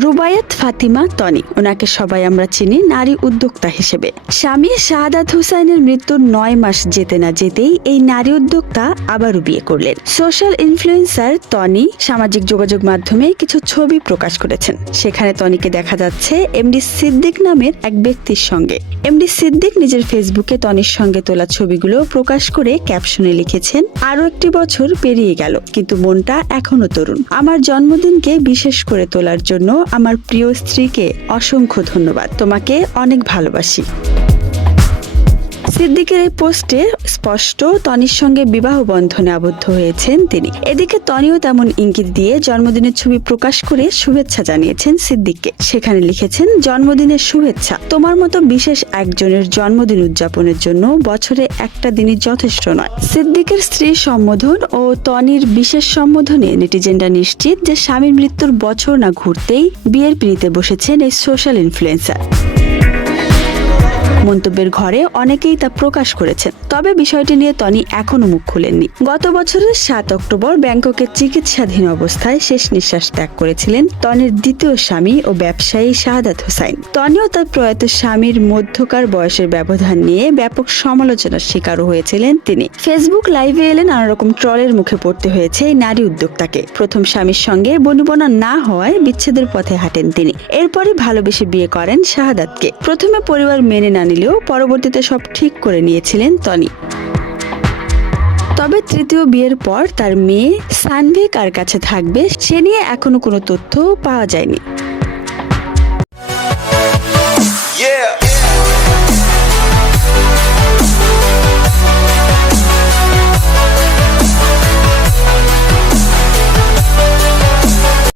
রুবায়াত ফাতিমা তনি, ওনাকে সবাই আমরা চিনি নারী উদ্যোক্তা হিসেবে। স্বামী শাহাদাত হুসাইনের মৃত্যুর 9 মাস যেতে না যেতেই এই নারী উদ্যোক্তা আবারও বিয়ে করলেন। সোশ্যাল ইনফ্লুয়েন্সার তনি সামাজিক যোগাযোগ মাধ্যমে কিছু ছবি প্রকাশ করেছেন। সেখানে তনিকে দেখা যাচ্ছে এমডি সিদ্দিক নামের এক ব্যক্তির সঙ্গে। এমডি সিদ্দিক নিজের ফেসবুকে তনির সঙ্গে তোলা ছবিগুলো প্রকাশ করে ক্যাপশনে লিখেছেন, আরো একটি বছর পেরিয়ে গেল কিন্তু মনটা এখনো তরুণ। আমার জন্মদিনকে বিশেষ করে তোলার জন্য আমার প্রিয় স্ত্রীকে অসংখ্য ধন্যবাদ, তোমাকে অনেক ভালোবাসি। সিদ্দিকের এই পোস্টে স্পষ্ট তনির সঙ্গে বিবাহ বন্ধনে আবদ্ধ হয়েছেন তিনি। এদিকে তনিও তেমন ইঙ্গিত দিয়ে জন্মদিনের ছবি প্রকাশ করে শুভেচ্ছা জানিয়েছেন সিদ্দিককে। সেখানে লিখেছেন, জন্মদিনের শুভেচ্ছা, তোমার মতো বিশেষ একজনের জন্মদিন উদযাপনের জন্য বছরে একটা দিনই যথেষ্ট নয়। সিদ্দিকের স্ত্রীর সম্বোধন ও তনির বিশেষ সম্বোধনে নেটিজেনরা নিশ্চিত যে স্বামীর মৃত্যুর বছর না ঘুরতেই বিয়ের পিঁড়িতে বসেছেন এই সোশ্যাল ইনফ্লুয়েন্সার। মন্তব্যের ঘরে অনেকেই তা প্রকাশ করেছেন, তবে বিষয়টি নিয়ে তনি এখনো মুখ খুলেননি। গত বছরের 7 অক্টোবর ব্যাংককের চিকিৎসাধীন অবস্থায় শেষ নিঃশ্বাস ত্যাগ করেছিলেন তনির দ্বিতীয় স্বামী ও ব্যবসায়ী শাহাদাত হুসাইন। তনিও তার প্রয়াত স্বামীর মধ্যকার বয়সের ব্যবধান নিয়ে ব্যাপক সমালোচনার শিকারও হয়েছিলেন তিনি। ফেসবুক লাইভে এলে নানা রকম ট্রলের মুখে পড়তে হয়েছে এই নারী উদ্যোক্তাকে। প্রথম স্বামীর সঙ্গে বনিবনা না হওয়ায় বিচ্ছেদের পথে হাঁটেন তিনি। এরপরই ভালোবেসে বিয়ে করেন শাহাদাতকে। প্রথমে পরিবার মেনে না নিলেও পরবর্তীতে সব ঠিক করে নিয়েছিলেন তনি। তবে তৃতীয় বিয়ের পর তার মেয়ে সানভি কার কাছে থাকবে সে নিয়ে এখনো কোনো তথ্য পাওয়া যায়নি।